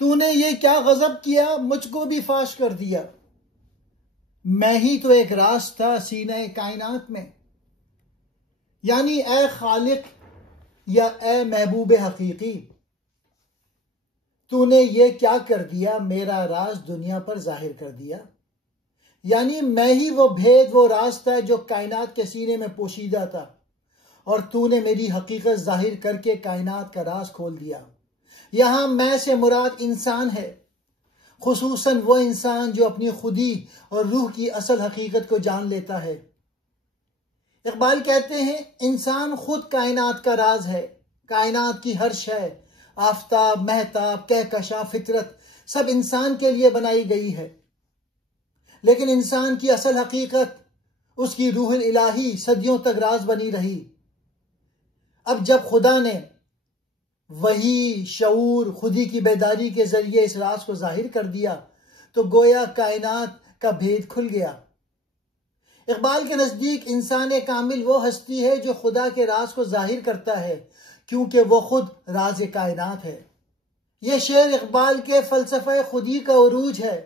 تو نے یہ کیا غضب کیا، مجھ کو بھی فاش کر دیا۔ میں ہی تو ایک راز تھا سینہ کائنات میں، یعنی اے خالق یا اے محبوب حقیقی، تو نے یہ کیا کر دیا، میرا راز دنیا پر ظاہر کر دیا۔ یعنی میں ہی وہ بھید، وہ راز تھا جو کائنات کے سینے میں پوشیدہ تھا، اور تو نے میری حقیقت ظاہر کر کے کائنات کا راز کھول دیا۔ یہاں میں سے مراد انسان ہے، خصوصاً وہ انسان جو اپنی خودی اور روح کی اصل حقیقت کو جان لیتا ہے۔ اقبال کہتے ہیں انسان خود کائنات کا راز ہے، کائنات کی ہر شے، آفتاب، مہتاب، کہکشاں، فطرت، سب انسان کے لیے بنائی گئی ہے، لیکن انسان کی اصل حقیقت، اس کی روح الہی صدیوں تک راز بنی رہی۔ اب جب خدا نے وحی، شعور، خودی کی بیداری کے ذریعے اس راز کو ظاہر کر دیا تو گویا کائنات کا بھید کھل گیا۔ اقبال کے نزدیک انسان کامل وہ ہستی ہے جو خدا کے راز کو ظاہر کرتا ہے، کیونکہ وہ خود راز کائنات ہے۔ یہ شعر اقبال کے فلسفہ خودی کا عروج ہے۔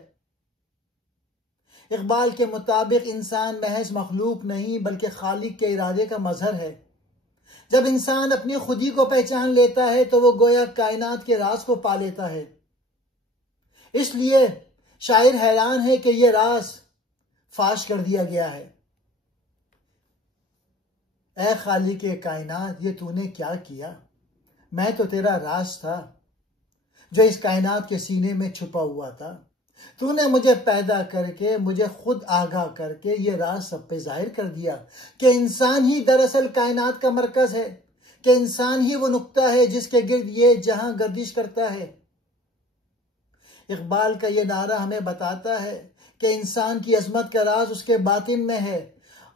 اقبال کے مطابق انسان محض مخلوق نہیں بلکہ خالق کے ارادے کا مظہر ہے۔ جب انسان اپنی خودی کو پہچان لیتا ہے تو وہ گویا کائنات کے راز کو پا لیتا ہے۔ اس لیے شاعر حیران ہے کہ یہ راز فاش کر دیا گیا ہے۔ اے خالق کائنات، یہ تو نے کیا کیا، میں تو تیرا راز تھا جو اس کائنات کے سینے میں چھپا ہوا تھا۔ تو نے مجھے پیدا کر کے، مجھے خود آگاہ کر کے یہ راز سب پہ ظاہر کر دیا کہ انسان ہی دراصل کائنات کا مرکز ہے، کہ انسان ہی وہ نقطہ ہے جس کے گرد یہ جہاں گردش کرتا ہے۔ اقبال کا یہ نعرہ ہمیں بتاتا ہے کہ انسان کی عظمت کا راز اس کے باطن میں ہے،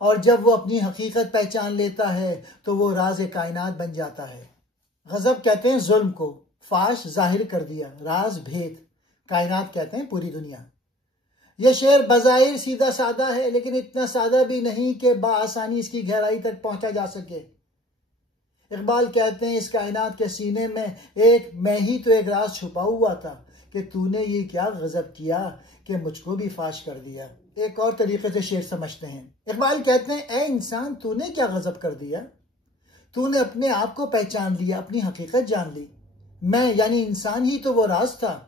اور جب وہ اپنی حقیقت پہچان لیتا ہے تو وہ راز کائنات بن جاتا ہے۔ غضب کہتے ہیں ظلم کو، فاش ظاہر کر دیا، راز بھید، کائنات کہتے ہیں پوری دنیا۔ یہ شعر بظاہر سیدھا سادہ ہے، لیکن اتنا سادہ بھی نہیں کہ بآسانی اس کی گہرائی تک پہنچا جا سکے۔ اقبال کہتے ہیں اس کائنات کے سینے میں میں ہی تو ایک راز چھپا ہوا تھا کہ تو نے یہ کیا غضب کیا کہ مجھ کو بھی فاش کر دیا۔ ایک اور طریقے سے شعر سمجھتے ہیں۔ اقبال کہتے ہیں اے انسان، تو نے کیا غضب کر دیا، تو نے اپنے آپ کو پہچان لیا، اپنی حقیقت جان لی۔ میں یعنی انسان ہی تو وہ راز تھا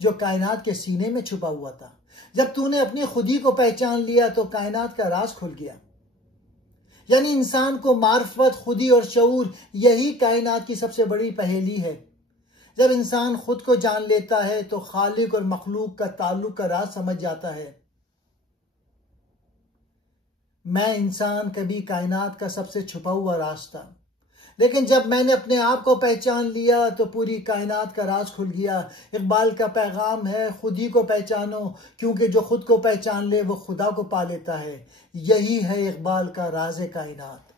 جو کائنات کے سینے میں چھپا ہوا تھا۔ جب تو نے اپنی خودی کو پہچان لیا تو کائنات کا راز کھل گیا۔ یعنی انسان کو معرفت، خودی اور شعور، یہی کائنات کی سب سے بڑی پہیلی ہے۔ جب انسان خود کو جان لیتا ہے تو خالق اور مخلوق کا تعلق کا راز سمجھ جاتا ہے۔ میں انسان کبھی کائنات کا سب سے چھپا ہوا راز تھا، لیکن جب میں نے اپنے آپ کو پہچان لیا تو پوری کائنات کا راز کھل گیا۔ اقبال کا پیغام ہے خودی کو پہچانو، کیونکہ جو خود کو پہچان لے وہ خدا کو پا لیتا ہے۔ یہی ہے اقبال کا راز کائنات۔